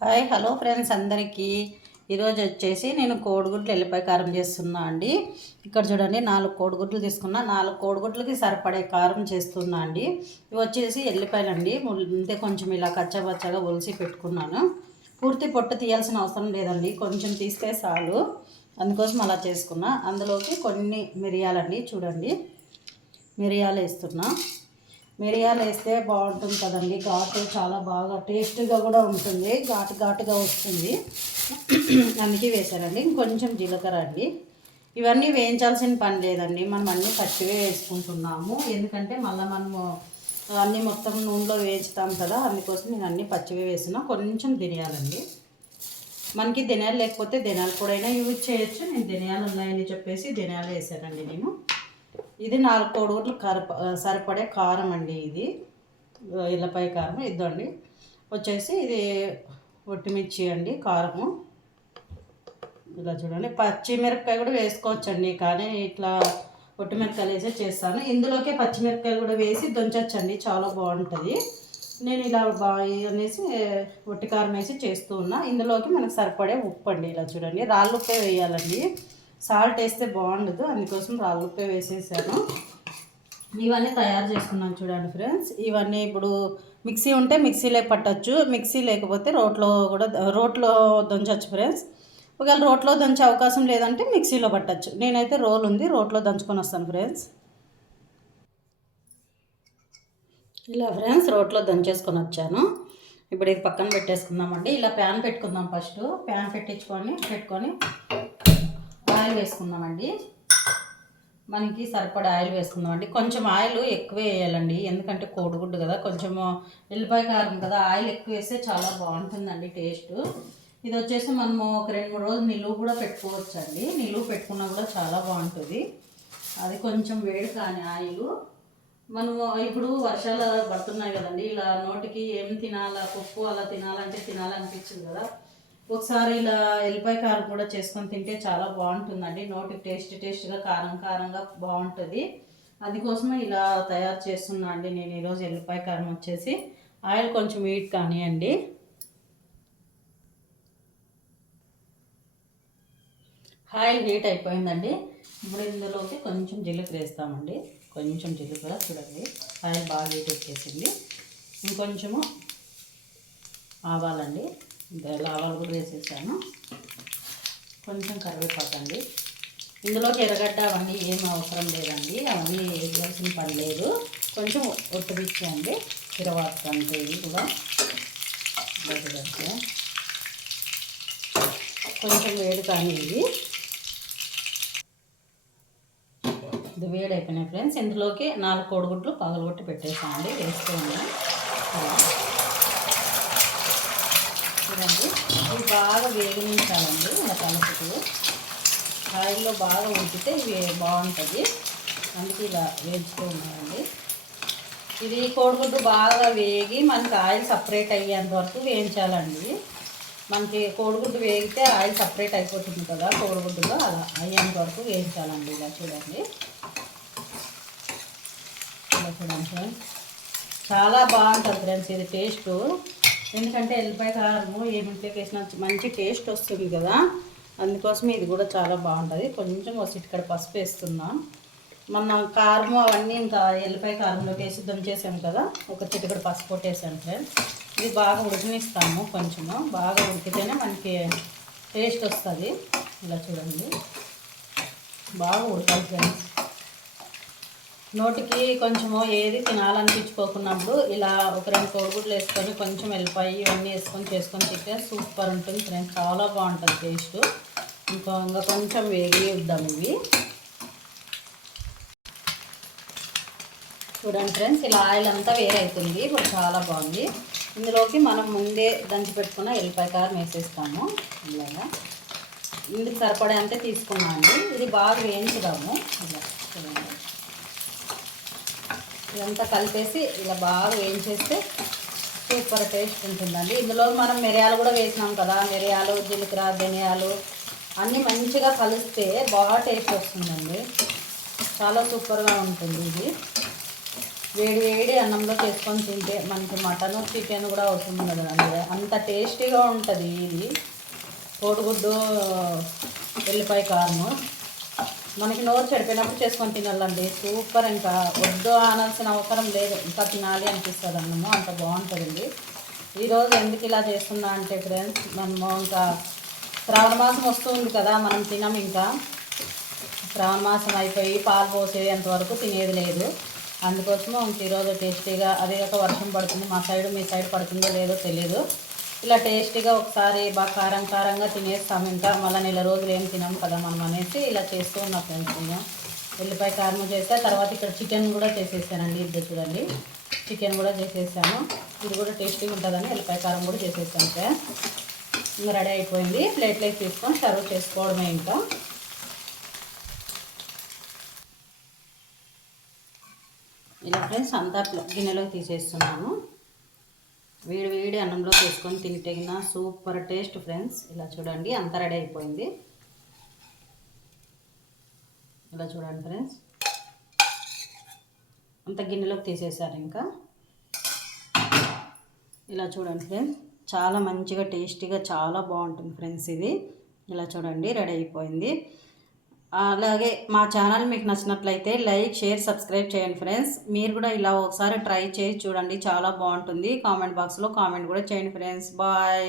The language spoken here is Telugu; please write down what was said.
హాయ్ హలో ఫ్రెండ్స్ అందరికీ. ఈరోజు వచ్చేసి నేను కోడిగుడ్లు ఎల్లిపాయ కారం చేస్తున్నా అండి. ఇక్కడ చూడండి నాలుగు కోడిగుడ్లు తీసుకున్నా. నాలుగు కోడిగుడ్లకి సరిపడే కారం చేస్తున్నా అండి. ఇవి వచ్చేసి ఎల్లిపాయలు అండి కొంచెం ఇలా కచ్చబచ్చగా ఒలిసి పెట్టుకున్నాను. పూర్తి పొట్టు తీయాల్సిన అవసరం లేదండి. కొంచెం తీస్తే చాలు. అందుకోసం అలా చేసుకున్నా. అందులోకి కొన్ని మిరియాలండి చూడండి. మిరియాలు వేస్తున్నా. మిరియాలు వేస్తే బాగుంటుంది కదండి ఘాటు చాలా బాగా టేస్ట్గా కూడా ఉంటుంది. ఘాటు ఘాటుగా వస్తుంది. అందుకే వేశారండి. ఇంకొంచెం జీలకర్ర అండి. ఇవన్నీ వేయించాల్సిన పని లేదండి. మనం అన్నీ పచ్చివే వేసుకుంటున్నాము. ఎందుకంటే మళ్ళీ మనము అన్నీ మొత్తం నూనెలో వేయించుతాం కదా అందుకోసం నేను అన్నీ పచ్చివే వేసిన కొంచెం ధనియాలండి. మనకి ధనియాలు లేకపోతే ధనియాలు కూడా యూజ్ చేయొచ్చు. నేను ధనియాలు ఉన్నాయని చెప్పేసి ధనియాలు వేసానండి నేను. ఇది నాలుగు కోడిగుడ్లు కరప సరిపడే కారం అండి ఇది. ఇళ్ళపై కారం ఇద్దండి. వచ్చేసి ఇది ఒట్టిమిర్చి అండి కారము. ఇలా చూడండి. పచ్చిమిరపకాయ కూడా వేసుకోవచ్చండి కానీ ఇట్లా ఒట్టిమిరపకాయలు వేసే చేస్తాను. ఇందులోకే పచ్చిమిరపకాయలు కూడా వేసి దంచొచ్చండి చాలా బాగుంటుంది. నేను ఇలా బాగా అనేసి ఒట్టి కారం వేసి చేస్తూ ఉన్నా. ఇందులోకి మనకు సరిపడే ఉప్పు అండి ఇలా చూడండి. రాళ్ళు ఉప్పే వేయాలండి. సాల్ట్ వేస్తే బాగుండదు అందుకోసం రాళ్ళుప్పే వేసేసాను. ఇవన్నీ తయారు చేసుకున్నాను చూడండి ఫ్రెండ్స్. ఇవన్నీ ఇప్పుడు మిక్సీ ఉంటే మిక్సీలో పట్టచ్చు మిక్సీ లేకపోతే రోట్లో కూడా రోట్లో దంచవచ్చు ఫ్రెండ్స్. ఒకవేళ రోట్లో దంచే అవకాశం లేదంటే మిక్సీలో పట్టచ్చు. నేనైతే రోల్ ఉంది రోట్లో దంచుకొని వస్తాను ఫ్రెండ్స్. ఇలా ఫ్రెండ్స్ రోట్లో దంచేసుకొని వచ్చాను. ఇప్పుడు ఇది పక్కన పెట్టేసుకుందామండి. ఇలా ప్యాన్ పెట్టుకుందాం ఫస్ట్. ప్యాన్ పెట్టించుకొని పెట్టుకొని ఆయిల్ వేసుకుందామండి. మనకి సరిపడా ఆయిల్ వేసుకుందామండి. కొంచెం ఆయిల్ ఎక్కువ వేయాలండి. ఎందుకంటే కోడిగుడ్డు కదా కొంచెం ఎల్లిపాయ కారం కదా ఆయిల్ ఎక్కువ వేస్తే చాలా బాగుంటుందండి టేస్ట్. ఇది వచ్చేసి మనము ఒక రెండు మూడు రోజులు నిలువ కూడా పెట్టుకోవచ్చు అండి నిలువ పెట్టుకున్నా కూడా చాలా బాగుంటుంది. అది కొంచెం వేడి కాని ఆయిల్. మనము ఇప్పుడు వర్షాలు పడుతున్నాయి కదండి. ఇలా నోటికి ఏం తినాలా పప్పు అలా తినాలంటే తినాలనిపించింది కదా. ఒకసారి ఇలా ఎల్లిపాయ కారం కూడా చేసుకొని తింటే చాలా బాగుంటుందండి. నోటికి టేస్ట్ టేస్ట్గా కారం కారంగా బాగుంటుంది. అందుకోసమే ఇలా తయారు చేస్తున్నా అండి నేను ఈరోజు ఎల్లిపాయ కారం వచ్చేసి. ఆయిల్ కొంచెం వీట్ కానివ్వండి ఆయిల్ హీట్ అయిపోయిందండి. ఇప్పుడు ఇందులోకి కొంచెం జీలకర్ర వేస్తామండి. కొంచెం జీలకర్ర చూడండి. ఆయిల్ బాగా హీట్ వచ్చేసింది. ఇంకొంచెము ఆవాలండి. ఆవాలు కూడా వేసేసాను. కొంచెం కరివేపాకండి. ఇందులోకి ఎర్రగడ్డ అవన్నీ ఏం అవసరం లేదండి. అవన్నీ వేయాల్సిన పని లేదు. కొంచెం ఒట్టుపిచ్చండి తిరవాత అంటే ఇది కూడా కొంచెం వేడి కానీ ఇది. ఇది వేడి అయిపోయినాయి ఫ్రెండ్స్. ఇందులోకి నాలుగు కోడిగుడ్లు పగలగొట్టి పెట్టేసామండి వేసుకోండి. ఉన్నాయి ఇవి బాగా వేగనించాలండి మన కలుపుతూ ఆయిల్లో బాగా ఉడికితే ఇవి బాగుంటుంది. అందుకే ఇలా వేయించుతూ ఇది కోడిగుడ్డు బాగా వేగి మనకి ఆయిల్ సపరేట్ అయ్యేంత వరకు వేయించాలండి. మనకి కోడిగుడ్డు వేగితే ఆయిల్ సపరేట్ అయిపోతుంది కదా కోడిగుడ్డులో అలా అయ్యేంత వరకు వేయించాలండి ఇలా చూడండి. ఇలా చూడండి. చాలా బాగుంటుంది ఫ్రెండ్స్ ఇది టేస్టు. ఎందుకంటే ఎల్లిపాయ కారము ఏ ముక్కకి వేసినా మంచి టేస్ట్ వస్తుంది కదా. అందుకోసం ఇది కూడా చాలా బాగుంటుంది. కొంచెం ఒక ఇక్కడ పసుపు వేస్తున్నా. మన కారము అవన్నీ ఇంకా ఎల్లిపాయ కారంలోకి వేసి చేసాము కదా. ఒక చిటికడ పసుపు కొట్టేసాను ఫ్రెండ్స్. ఇది బాగా ఉడికినిస్తాము కొంచెము. బాగా ఉడికితేనే మనకి టేస్ట్ వస్తుంది. ఇలా చూడండి. బాగా ఉడకాలి ఫ్రెండ్స్. నోటికి కొంచెము ఏది తినాలనిపించుకోకున్నప్పుడు ఇలా ఒక రెండు కోడిగుడ్లు వేసుకొని కొంచెం వెళ్ళిపోయి ఇవన్నీ వేసుకొని చేసుకొని తింటే సూపర్ ఉంటుంది ఫ్రెండ్స్. చాలా బాగుంటుంది టేస్ట్. ఇంకా ఇంకా కొంచెం వేగి ఇద్దాం ఇవి. చూడండి ఫ్రెండ్స్ ఇలా ఆయిల్ అంతా వేరే అవుతుంది ఇప్పుడు చాలా బాగుంది. ఇందులోకి మనం ముందే దంచి పెట్టుకున్న ఎల్లిపాయ కారం వేసేస్తాము. ఇలాగా. ఇందుకు సరిపడే అంతే తీసుకున్నాము ఇది బాగా వేయించుదాము. ఇలా చూడండి. ఇదంతా కలిపేసి ఇలా బాగా వేయించేస్తే సూపర్ టేస్ట్ ఉంటుందండి. ఇందులో మనం మిరియాలు కూడా వేసినాం కదా మిరియాలు జీలకర్ర ధనియాలు అన్నీ మంచిగా కలిస్తే బాగా టేస్ట్ వస్తుందండి. చాలా సూపర్గా ఉంటుంది ఇది. వేడి వేడి అన్నంలో చేసుకొని తింటే మనకి మటన్ చికెన్ కూడా వస్తుంది కదండి అంత టేస్టీగా ఉంటుంది ఇది. కోడిగుడ్డు ఎల్లిపాయ కారము. మనకి నోరు చెడిపోయినప్పుడు చేసుకొని తినాలండి. సూపర్ ఇంకా. వద్దు అనాల్సిన అవసరం లేదు. ఇంకా తినాలి అనిపిస్తుంది అన్నము. అంత బాగుంటుందండి. ఈరోజు ఎందుకు ఇలా చేస్తున్నా అంటే ఫ్రెండ్స్ మనము ఇంకా శ్రావణ మాసం వస్తుంది కదా మనం తినం ఇంకా. శ్రావణ మాసం అయిపోయి పాలు పోసేంత వరకు తినేది లేదు. అందుకోసము ఇంక ఈరోజు టేస్టీగా అదే ఒక వర్షం పడుతుంది మా సైడ్ మీ సైడ్ పడుతుందో లేదో తెలియదు ఇలా టేస్టీగా ఒకసారి బాగా కారం కారంగా తినేస్తాం ఇంకా. మళ్ళీ నెల రోజులు ఏం తినాము కదా మనం అనేసి ఇలా చేస్తూ ఉన్నాం ఫ్రెండ్స్ నేను ఎల్లిపాయ కారం చేస్తే తర్వాత ఇక్కడ చికెన్ కూడా చేసేసానండి. ఇద్దరు చూడండి. చికెన్ కూడా చేసేసాను. ఇది కూడా టేస్టీగా ఉంటుందని ఉల్లిపాయ కారం కూడా చేసేసాను సార్ ఇంకా రెడీ అయిపోయింది. ప్లేట్లోకి తీసుకొని సర్వ్ చేసుకోవడమే ఇంకా. ఇలా ఫ్రెండ్స్ అంతా గిన్నెలో గిన్నెలోకి తీసేస్తున్నాను. వేడి వేడి అన్నంలో చేసుకొని తింటేగిన సూపర్ టేస్ట్ ఫ్రెండ్స్. ఇలా చూడండి అంతా రెడీ అయిపోయింది. ఇలా చూడండి ఫ్రెండ్స్. అంత గిన్నెలోకి తీసేసారు ఇంకా. ఇలా చూడండి ఫ్రెండ్స్ చాలా మంచిగా టేస్టీగా చాలా బాగుంటుంది ఫ్రెండ్స్ ఇది. ఇలా చూడండి రెడీ అయిపోయింది. అలాగే మా ఛానల్ మీకు నచ్చినట్లయితే లైక్ షేర్ సబ్స్క్రైబ్ చేయండి ఫ్రెండ్స్. మీరు కూడా ఇలా ఒకసారి ట్రై చేసి చూడండి. చాలా బాగుంటుంది. కామెంట్ బాక్స్లో కామెంట్ కూడా చేయండి ఫ్రెండ్స్. బాయ్.